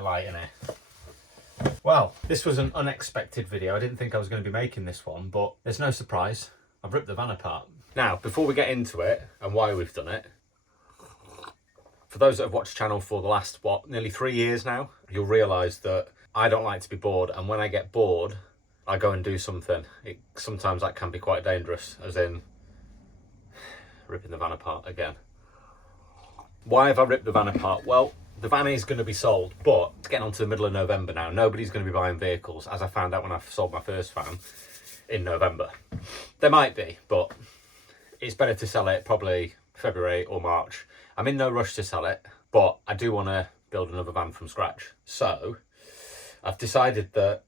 of light in here. Well, this was an unexpected video. I didn't think I was going to be making this one, but there's no surprise. I've ripped the van apart. Now, before we get into it and why we've done it, for those that have watched the channel for the last, nearly 3 years now, you'll realise that I don't like to be bored, and when I get bored, I go and do something. Sometimes that can be quite dangerous, as in ripping the van apart again. Why have I ripped the van apart? Well, the van is going to be sold, but it's getting on to the middle of November now. Nobody's going to be buying vehicles, as I found out when I sold my first van in November. There might be, but it's better to sell it probably February or March. I'm in no rush to sell it, but I do want to build another van from scratch. So I've decided that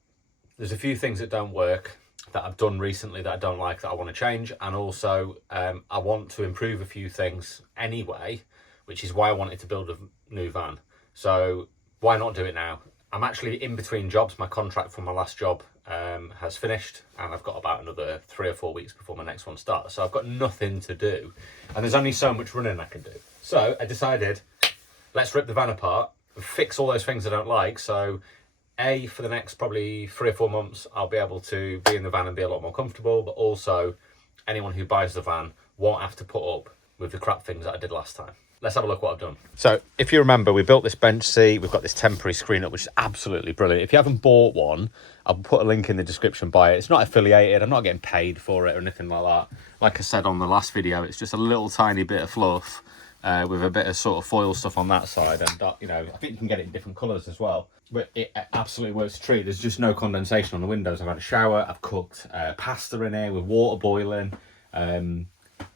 there's a few things that don't work that I've done recently that I don't like, that I want to change, and also I want to improve a few things anyway, which is why I wanted to build a new van. So why not do it now? I'm actually in between jobs. My contract from my last job has finished, and I've got about another 3 or 4 weeks before my next one starts. So I've got nothing to do, and there's only so much running I can do. So I decided, let's rip the van apart and fix all those things I don't like. So for the next probably 3 or 4 months, I'll be able to be in the van and be a lot more comfortable, but also anyone who buys the van won't have to put up with the crap things that I did last time. Let's have a look what I've done. So if you remember, we built this bench seat. We've got this temporary screen up, which is absolutely brilliant. If you haven't bought one, I'll put a link in the description. Buy it. It's not affiliated. I'm not getting paid for it or anything like that. Like I said on the last video, it's just a little tiny bit of fluff with a bit of sort of foil stuff on that side. And, you know, I think you can get it in different colours as well. But it absolutely works a treat. There's just no condensation on the windows. I've had a shower. I've cooked pasta in here with water boiling.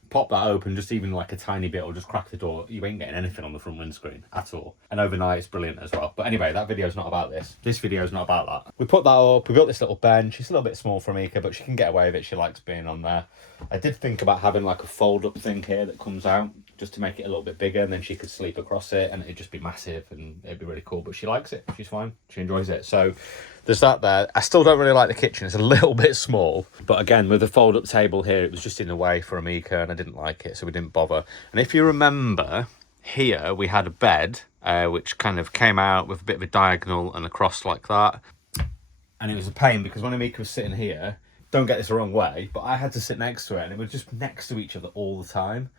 Pop that open, just even like a tiny bit, or just crack the door. You ain't getting anything on the front windscreen at all. And overnight it's brilliant as well. But anyway, that video's not about this. This video's not about that. We put that up, we built this little bench. It's a little bit small for Mika, but she can get away with it. She likes being on there. I did think about having like a fold up thing here that comes out, just to make it a little bit bigger, and then she could sleep across it and it'd just be massive and it'd be really cool. But she likes it, she's fine, she enjoys it. So there's that there. I still don't really like the kitchen. It's a little bit small, but again, with the fold up table here, it was just in the way for Amika and I didn't like it, so we didn't bother. And if you remember, here we had a bed which kind of came out with a bit of a diagonal and a cross like that, and it was a pain because when Amika was sitting here, don't get this the wrong way, but I had to sit next to her and it was just next to each other all the time.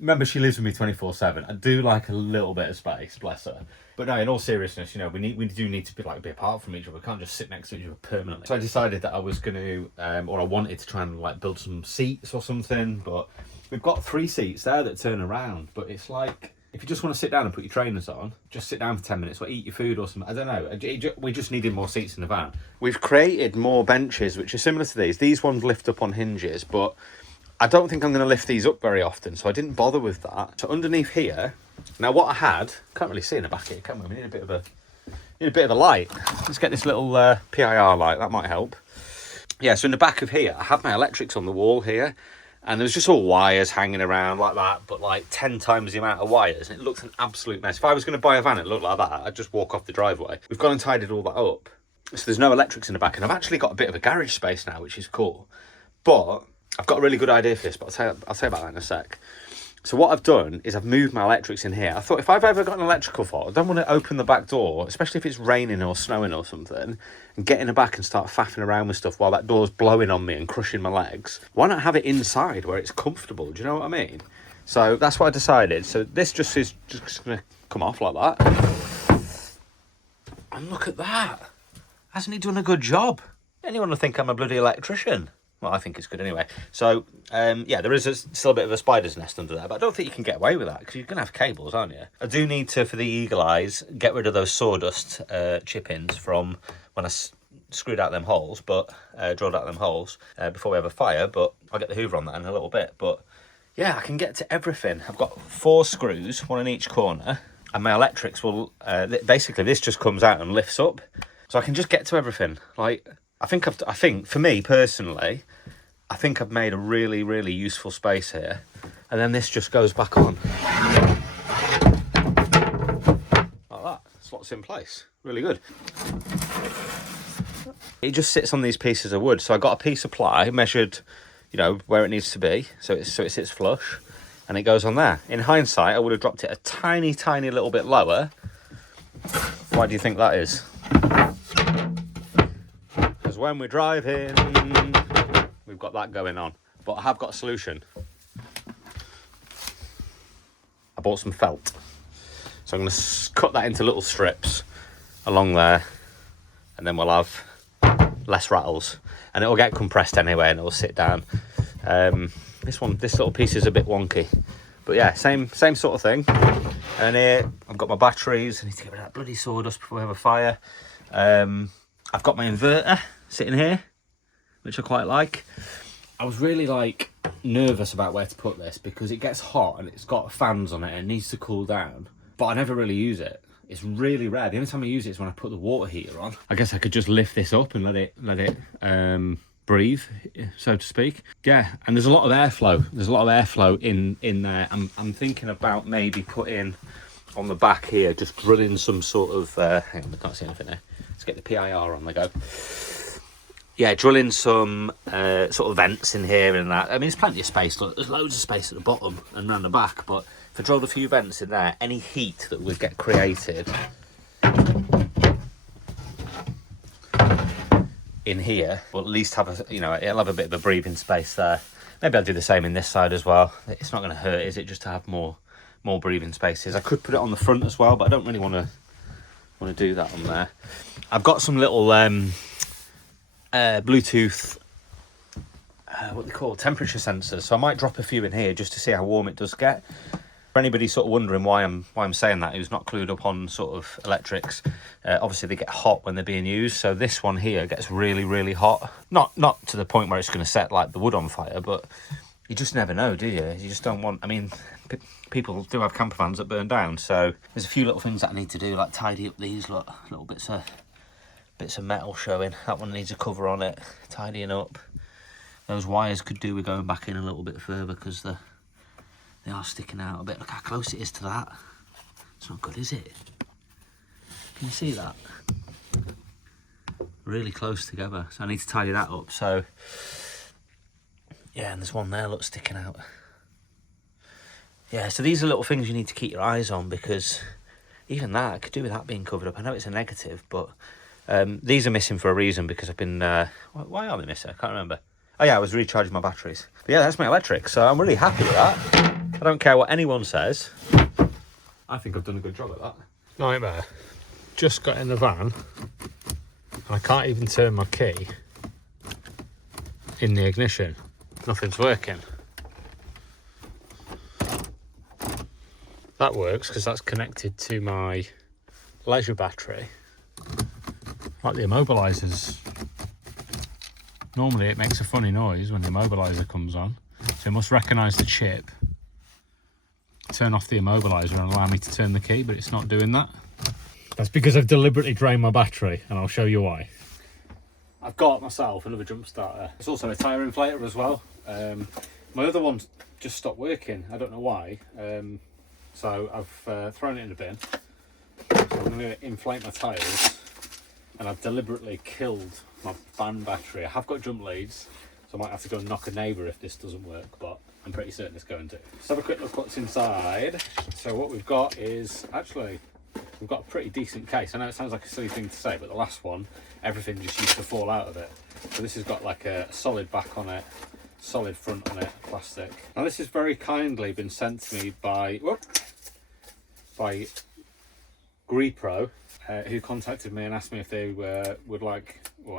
Remember, she lives with me 24/7. I do like a little bit of space, bless her. But no, in all seriousness, you know, we do need to be apart from each other. We can't just sit next to each other permanently. So I decided that I was going to, or I wanted to try and like build some seats or something. But we've got 3 seats there that turn around. But it's like, if you just want to sit down and put your trainers on, just sit down for 10 minutes or eat your food or something. I don't know. We just needed more seats in the van. We've created more benches, which are similar to these. These ones lift up on hinges, but I don't think I'm going to lift these up very often, so I didn't bother with that. So underneath here, now what I had, can't really see in the back here, can we? We need a bit of a light. Let's get this little PIR light, that might help. Yeah, so in the back of here, I have my electrics on the wall here, and there's just all wires hanging around like that, but like 10 times the amount of wires, and it looks an absolute mess. If I was going to buy a van, it looked like that. I'd just walk off the driveway. We've gone and tidied all that up, so there's no electrics in the back, and I've actually got a bit of a garage space now, which is cool. But I've got a really good idea for this, but I'll tell you about that in a sec. So what I've done is I've moved my electrics in here. I thought if I've ever got an electrical fault, I don't want to open the back door, especially if it's raining or snowing or something, and get in the back and start faffing around with stuff while that door's blowing on me and crushing my legs. Why not have it inside where it's comfortable? Do you know what I mean? So that's what I decided. So this just is just going to come off like that. And look at that. Hasn't he done a good job? Anyone will think I'm a bloody electrician. Well, I think it's good anyway. So, yeah, there is still a bit of a spider's nest under there, but I don't think you can get away with that because you're going to have cables, aren't you? I do need to, for the eagle eyes, get rid of those sawdust chip-ins from when I screwed out them holes, but drilled out them holes before we have a fire, but I'll get the hoover on that in a little bit. But, yeah, I can get to everything. I've got 4 screws, 1 in each corner, and my electrics will... basically, this just comes out and lifts up, so I can just get to everything. Like... I think for me personally, I think I've made a really, really useful space here. And then this just goes back on. Like that. Slots in place. Really good. It just sits on these pieces of wood. So I got a piece of ply measured, you know, where it needs to be. So it sits flush and it goes on there. In hindsight, I would have dropped it a tiny, tiny little bit lower. Why do you think that is? Because when we're driving, we've got that going on. But I have got a solution. I bought some felt. So I'm going to cut that into little strips along there, and then we'll have less rattles. And it'll get compressed anyway, and it'll sit down. This little piece is a bit wonky. But yeah, same sort of thing. And here, I've got my batteries. I need to get rid of that bloody sawdust before we have a fire. I've got my inverter sitting here, which I quite like. I was really nervous about where to put this because it gets hot and it's got fans on it and it needs to cool down. But I never really use it. It's really rare. The only time I use it is when I put the water heater on. I guess I could just lift this up and let it breathe, so to speak. Yeah, and there's a lot of airflow. There's a lot of airflow in there. I'm thinking about maybe putting on the back here, just drilling some sort of hang on, I can't see anything there. Let's get the PIR on the go. Yeah, drilling some sort of vents in here and that. I mean, there's plenty of space. Look, there's loads of space at the bottom and around the back, but if I drilled a few vents in there, any heat that would get created in here will at least have it'll have a bit of a breathing space there. Maybe I'll do the same in this side as well. It's not going to hurt, is it, just to have more breathing spaces? I could put it on the front as well, but I don't really want to do that on there. I've got some little Bluetooth what they call temperature sensors, so I might drop a few in here just to see how warm it does get. For anybody sort of wondering why I'm saying that, who's not clued up on sort of electrics, obviously they get hot when they're being used. So this one here gets really, really hot. Not to the point where it's going to set like the wood on fire, but you just never know, do you? You just don't want. I mean, people do have camper vans that burn down, so there's a few little things that I need to do, like tidy up these little bits of metal showing. That one needs a cover on it, tidying up. Those wires could do with going back in a little bit further because they are sticking out a bit. Look how close it is to that. It's not good, is it? Can you see that? Really close together. So I need to tidy that up. So yeah, and there's one there, look, sticking out. Yeah, so these are little things you need to keep your eyes on, because even that, I could do with that being covered up. I know it's a negative, but these are missing for a reason, because I've been... why are they missing? I can't remember. Oh yeah, I was recharging my batteries. But yeah, that's my electric, so I'm really happy with that. I don't care what anyone says. I think I've done a good job at that. Nightmare. Just got in the van, and I can't even turn my key in the ignition. Nothing's working. That works because that's connected to my leisure battery. Like the immobilizers. Normally it makes a funny noise when the immobilizer comes on. So it must recognise the chip, turn off the immobilizer and allow me to turn the key, but it's not doing that. That's because I've deliberately drained my battery, and I'll show you why. I've got myself another jump starter. It's also a tyre inflator as well. My other one's just stopped working. I don't know why. So I've thrown it in the bin. So I'm going to inflate my tyres, and I've deliberately killed my van battery. I have got jump leads, so I might have to go and knock a neighbour if this doesn't work, but I'm pretty certain it's going to. Let's have a quick look what's inside. So what we've got is, actually, we've got a pretty decent case. I know it sounds like a silly thing to say, but the last one, everything just used to fall out of it. So this has got like a solid back on it, solid front on it, plastic. Now this has very kindly been sent to me by GreePro, who contacted me and asked me if they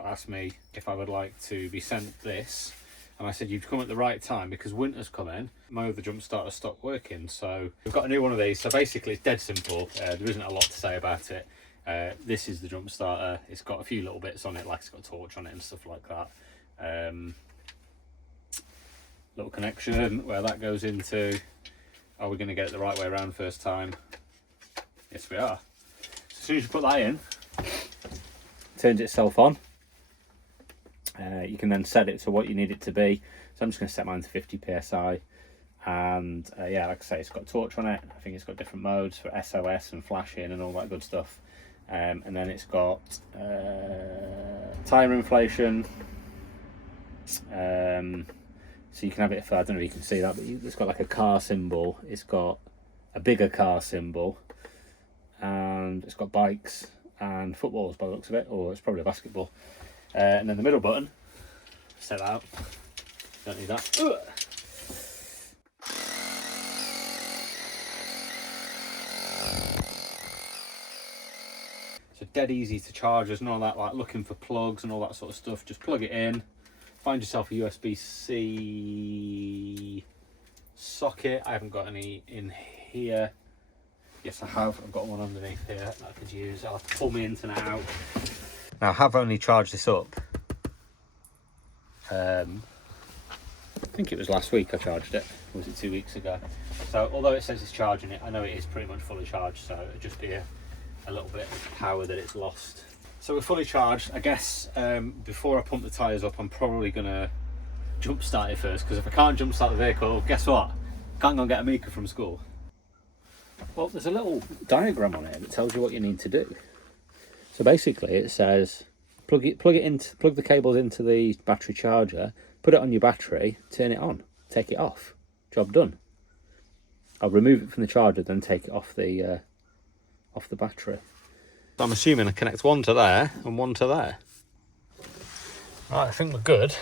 asked me if I would like to be sent this. And I said, you've come at the right time, because winter's coming. My other jump starter stopped working, so we've got a new one of these. So basically it's dead simple. There isn't a lot to say about it. This is the jump starter. It's got a few little bits on it, like it's got a torch on it and stuff like that. Little connection where that goes into. Are we going to get it the right way around first time? Yes, we are. So as soon as you put that in, it turns itself on. You can then set it to what you need it to be. So I'm just going to set mine to 50 psi. And yeah, like I say, it's got a torch on it. I think it's got different modes for SOS and flashing and all that good stuff. And then it's got tyre inflation. So you can have it for, I don't know if you can see that, but it's got like a car symbol. It's got a bigger car symbol. And it's got bikes and footballs by the looks of it, or it's probably a basketball. And then the middle button, set that out. Don't need that. Ugh. So dead easy to charge. There's none of that like looking for plugs and all that sort of stuff. Just plug it in. Find yourself a USB-C socket. I haven't got any in here. Yes, I have. I've got one underneath here that I could use. I'll have to pull my internet out. Now, I have only charged this up. I think it was last week I charged it. Or was it 2 weeks ago? So, although it says it's charging it, I know it is pretty much fully charged. So, it'll just be a little bit of power that it's lost. So, we're fully charged. I guess before I pump the tyres up, I'm probably going to jump start it first. Because if I can't jump start the vehicle, guess what? I can't go and get Amika from school. Well, there's a little diagram on it that tells you what you need to do. So basically, it says plug the cables into the battery charger, put it on your battery, turn it on, take it off. Job done. I'll remove it from the charger, then take it off the battery. I'm assuming I connect one to there and one to there. Right, I think we're good.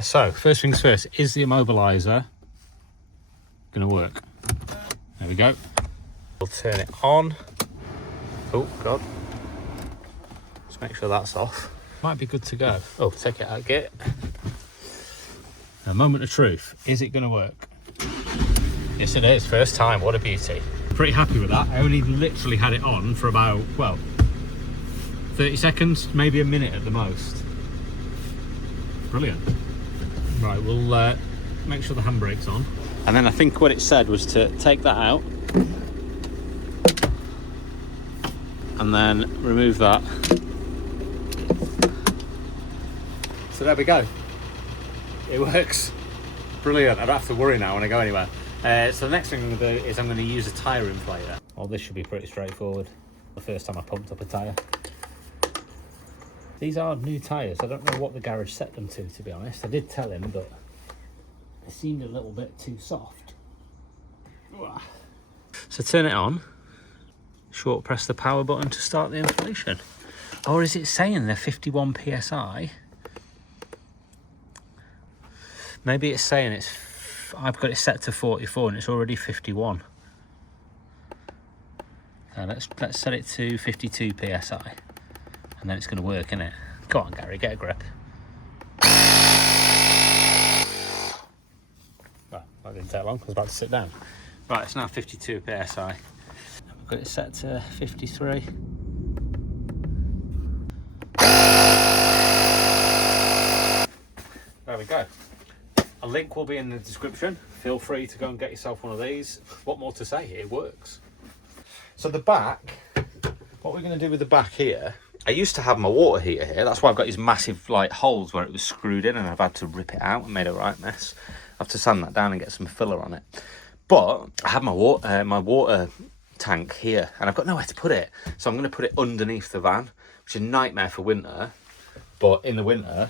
So first things first, is the immobiliser going to work? There we go. We'll turn it on. Oh God. Just make sure that's off. Might be good to go. Oh, take it out, get it. A moment of truth. Is it going to work? Yes, it is. First time. What a beauty. Pretty happy with that. I only literally had it on for about, well, 30 seconds, maybe a minute at the most. Brilliant. Right, we'll make sure the handbrake's on. And then I think what it said was to take that out. And then remove that. So there we go. It works. Brilliant. I don't have to worry now when I go anywhere. So the next thing I'm going to do is I'm going to use a tyre inflator. Well, this should be pretty straightforward. The first time I pumped up a tyre. These are new tyres. I don't know what the garage set them to be honest. I did tell him, but they seemed a little bit too soft. So turn it on. Short press the power button to start the inflation. Or is it saying they're 51 psi? Maybe it's saying it's, I've got it set to 44 and it's already 51. So let's set it to 52 psi. And then it's going to work, innit? Go on, Gary, get a grip. Well, that didn't take long, I was about to sit down. Right, it's now 52 psi. I've got it set to 53. There we go. A link will be in the description. Feel free to go and get yourself one of these. What more to say? It works. So the back, what we're going to do with the back here, I used to have my water heater here. That's why I've got these massive like holes where it was screwed in and I've had to rip it out and made a right mess. I have to sand that down and get some filler on it. But I have my water tank here and I've got nowhere to put it. So I'm going to put it underneath the van, which is a nightmare for winter. But in the winter,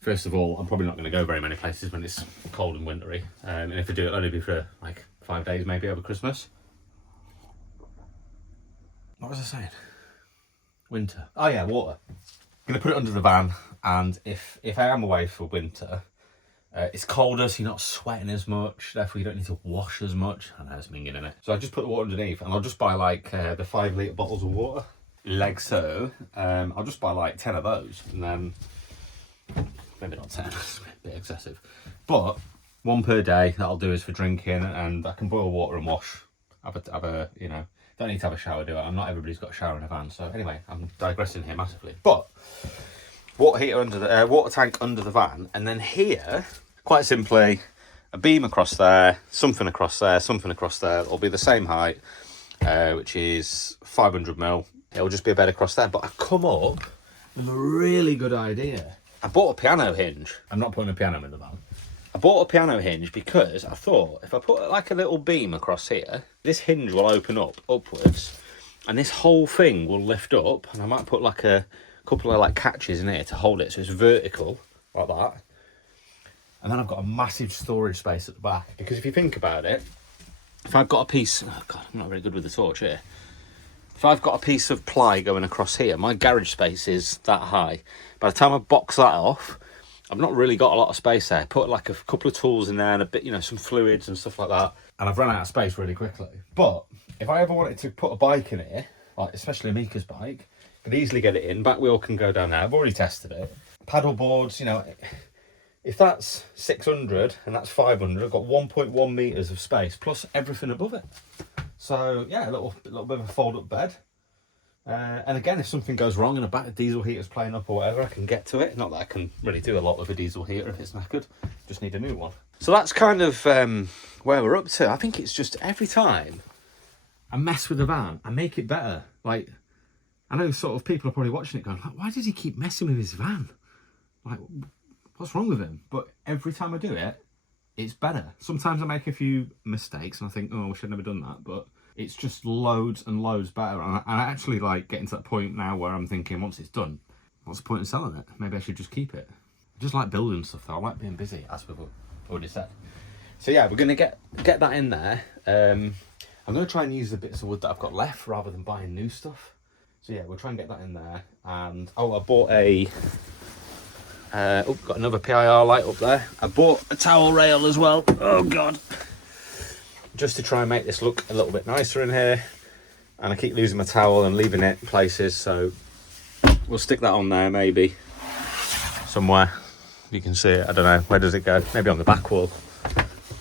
first of all, I'm probably not going to go very many places when it's cold and wintry. And if I do, it'll only be for like 5 days maybe over Christmas. What was I saying? Winter. Oh yeah, water. I'm going to put it under the van, and if I am away for winter, it's colder, so you're not sweating as much, therefore you don't need to wash as much. I know it's minging in it. So I just put the water underneath, and I'll just buy like the 5 litre bottles of water, like so. I'll just buy like 10 of those, and then, maybe not 10, it's a bit excessive. But 1 per day, that'll do us for drinking, and I can boil water and wash. Have a you know, don't need to have a shower, do I? Not everybody's got a shower in a van, so anyway, I'm digressing here massively. But water heater under the water tank under the van, and then here, quite simply, a beam across there, something across there, something across there. It'll be the same height, which is 500mm. It'll just be a bed across there. But I come up with a really good idea. I bought a piano hinge. I'm not putting a piano in the van. I bought a piano hinge because I thought if I put like a little beam across here, this hinge will open up upwards and this whole thing will lift up, and I might put like a couple of like catches in here to hold it so it's vertical like that. And then I've got a massive storage space at the back, because if you think about it, if I've got a piece, oh God, I'm not very good with the torch here. if I've got a piece of ply going across here, my garage space is that high. By the time I box that off, I've not really got a lot of space there. Put like a couple of tools in there and a bit, you know, some fluids and stuff like that. And I've run out of space really quickly. But if I ever wanted to put a bike in here, like especially Mika's bike, I could easily get it in. Back wheel can go down there. I've already tested it. Paddle boards, you know, if that's 600 and that's 500, I've got 1.1 meters of space plus everything above it. So yeah, a little bit of a fold-up bed. And again, if something goes wrong and a diesel heater's playing up or whatever, I can get to it. Not that I can really do a lot with a diesel heater if it's knackered. Just need a new one. So that's kind of where we're up to. I think it's just every time I mess with the van, I make it better. Like, I know sort of people are probably watching it going, like, why does he keep messing with his van? Like, what's wrong with him? But every time I do it, it's better. Sometimes I make a few mistakes and I think, oh, I wish I'd never done that. But it's just loads and loads better. And I actually like getting to that point now where I'm thinking, once it's done, what's the point in selling it? Maybe I should just keep it. I just like building stuff though. I like being busy, as we've already said. So yeah, we're going to get that in there. I'm going to try and use the bits of wood that I've got left rather than buying new stuff. So yeah, we'll try and get that in there. And oh, I bought got another PIR light up there. I bought a towel rail as well. Oh God. Just to try and make this look a little bit nicer in here. And I keep losing my towel and leaving it places, so we'll stick that on there maybe. Somewhere. You can see it, I don't know. Where does it go? Maybe on the back wall.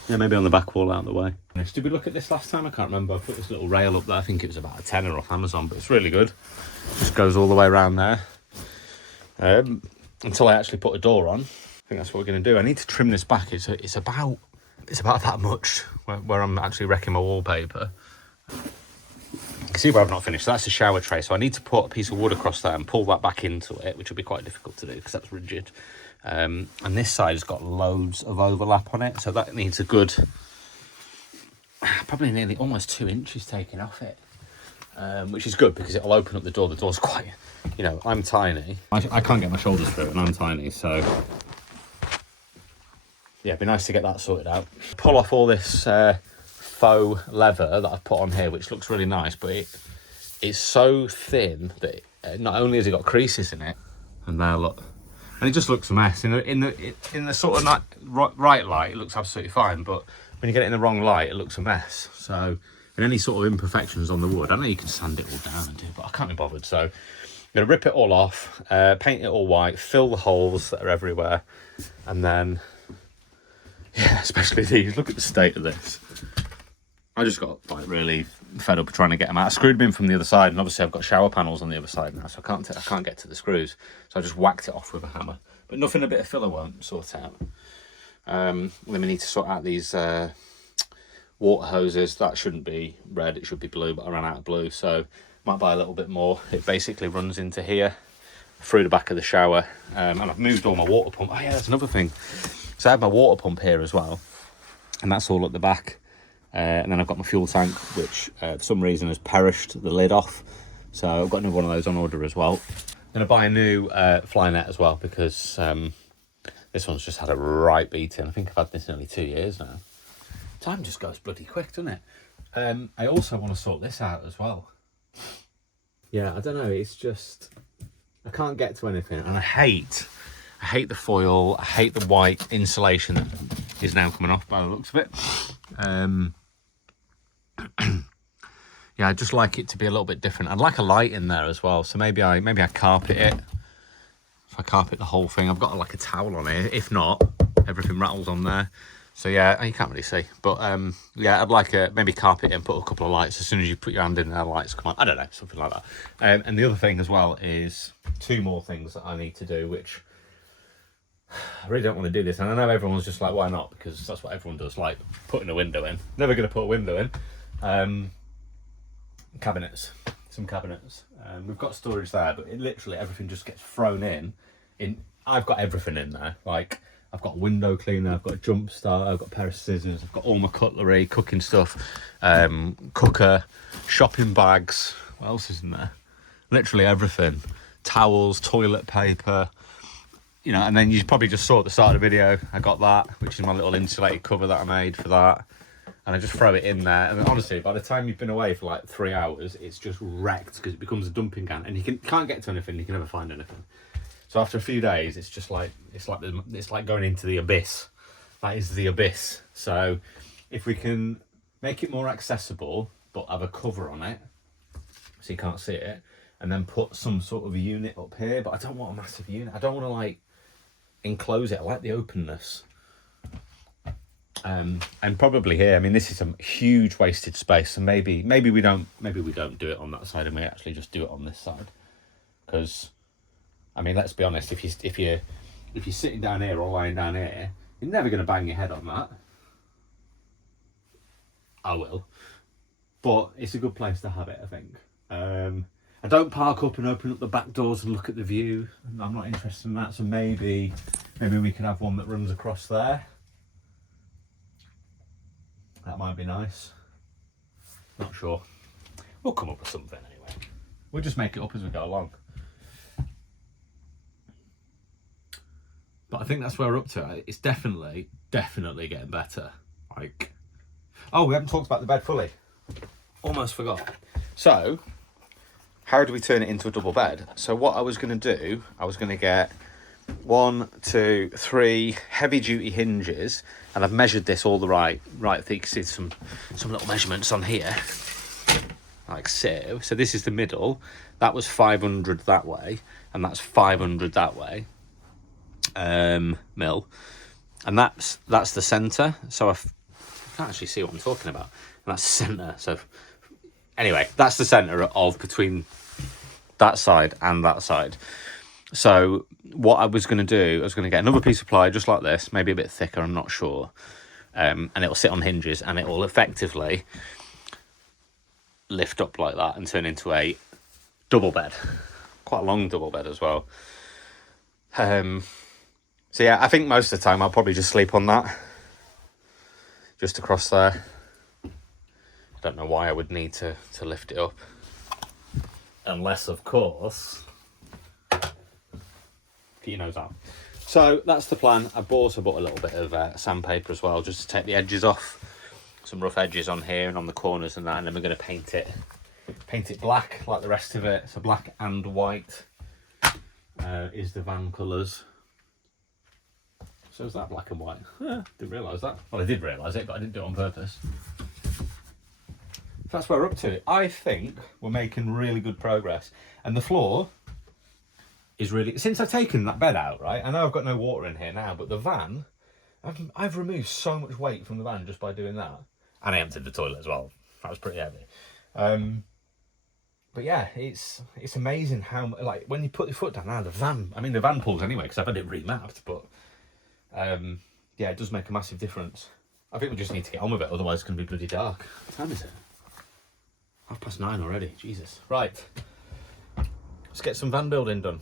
Yeah, maybe on the back wall out of the way. Did we look at this last time? I can't remember. I put this little rail up there. I think it was about a tenner off Amazon, but it's really good. Just goes all the way around there. Until I actually put a door on. I think that's what we're going to do. I need to trim this back. It's about that much where I'm actually wrecking my wallpaper. You can see where I've not finished. That's a shower tray. So I need to put a piece of wood across there and pull that back into it, which will be quite difficult to do because that's rigid. And this side has got loads of overlap on it. So that needs a good, probably nearly almost 2 inches taken off it. Which is good because it'll open up the door. The door's quite, you know, I'm tiny. I can't get my shoulders through and I'm tiny, so yeah, it'd be nice to get that sorted out. Pull off all this faux leather that I've put on here, which looks really nice, but it's so thin that not only has it got creases in it, and there, look, and it just looks a mess. In the sort of right light, it looks absolutely fine, but when you get it in the wrong light, it looks a mess. So, and any sort of imperfections on the wood, I know you can sand it all down and do, but I can't be bothered. So I'm going to rip it all off, paint it all white, fill the holes that are everywhere, and then, yeah, especially these. Look at the state of this. I just got like really fed up trying to get them out. I screwed them in from the other side, and obviously I've got shower panels on the other side now, so I can't get to the screws. So I just whacked it off with a hammer. But nothing a bit of filler won't sort out. Then we need to sort out these water hoses. That shouldn't be red, it should be blue, but I ran out of blue, so might buy a little bit more. It basically runs into here through the back of the shower, and I've moved all my water pump. Oh yeah, that's another thing. So I have my water pump here as well, and that's all at the back. And then I've got my fuel tank, which for some reason has perished the lid off, so I've got another one of those on order as well. I'm going to buy a new fly net as well, because this one's just had a right beating. I think I've had this nearly 2 years now. Time just goes bloody quick, doesn't it? I also want to sort this out as well. Yeah, I don't know, it's just, I can't get to anything, and I hate the foil, I hate the white insulation that is now coming off by the looks of it. Yeah, I'd just like it to be a little bit different. I'd like a light in there as well, so maybe I carpet it. If I carpet the whole thing, I've got like a towel on it. If not, everything rattles on there. So yeah, you can't really see, but yeah, I'd like maybe carpet it and put a couple of lights. As soon as you put your hand in there, the lights come on. I don't know, something like that. And the other thing as well is 2 more things that I need to do, which I really don't want to do this, and I know everyone's just like, why not? Because that's what everyone does, like putting a window in. Never going to put a window in. Cabinets, some cabinets. We've got storage there, but literally everything just gets thrown in. I've got everything in there. Like, I've got a window cleaner, I've got a jump start, I've got a pair of scissors, I've got all my cutlery, cooking stuff, cooker, shopping bags. What else is in there? Literally everything. Towels, toilet paper. You know, and then you probably just saw at the start of the video, I got that, which is my little insulated cover that I made for that. and I just throw it in there. And honestly, by the time you've been away for like 3 hours, it's just wrecked because it becomes a dumping can, and you can't get to anything. You can never find anything. So after a few days, it's just like it's like going into the abyss. That is the abyss. So if we can make it more accessible, but have a cover on it, so you can't see it, and then put some sort of a unit up here. But I don't want a massive unit. I don't want to like enclose it. I like the openness. And probably here, I mean, this is a huge wasted space, so maybe we don't do it on that side, and we actually just do it on this side. Because, I mean, let's be honest, if you're sitting down here or lying down here, you're never going to bang your head on that. I will, but it's a good place to have it, I think. I don't park up and open up the back doors and look at the view. I'm not interested in that, so maybe we can have one that runs across there. That might be nice. Not sure. We'll come up with something anyway. We'll just make it up as we go along. But I think that's where we're up to. It's definitely getting better. Like, oh, we haven't talked about the bed fully. Almost forgot. So, how do we turn it into a double bed? So what I was going to do, I was going to get 1, 2, 3 heavy duty hinges, and I've measured this all the right thick. You can see some little measurements on here, like so. So this is the middle. That was 500 that way, and that's 500 that way. Mil, and that's the center. So I can't actually see what I'm talking about. And that's the center. So anyway, that's the center of between that side and that side. So what I was going to do, I was going to get another piece of ply just like this, maybe a bit thicker, I'm not sure, and it'll sit on hinges, and it will effectively lift up like that and turn into a double bed, quite a long double bed as well. So yeah, I think most of the time I'll probably just sleep on that, just across there. I don't know why I would need to lift it up, unless of course, get your nose out. So that's the plan. I bought a little bit of sandpaper as well, just to take the edges off, some rough edges on here and on the corners and that, and then we're going to paint it black like the rest of it. So black and white is the van colours. So is that black and white? Didn't realise that. Well, I did realise it, but I didn't do it on purpose. That's where we're up to. I think we're making really good progress, and the floor is really, since I've taken that bed out, right, I know I've got no water in here now, but the van, I've removed so much weight from the van just by doing that, and I emptied the toilet as well. That was pretty heavy. But yeah, it's amazing how, like, when you put your foot down now, the van pulls anyway, because I've had it remapped, but yeah, it does make a massive difference. I think we just need to get on with it, otherwise it's going to be bloody dark. What time is it? 9:30 already, Jesus. Right, let's get some van building done.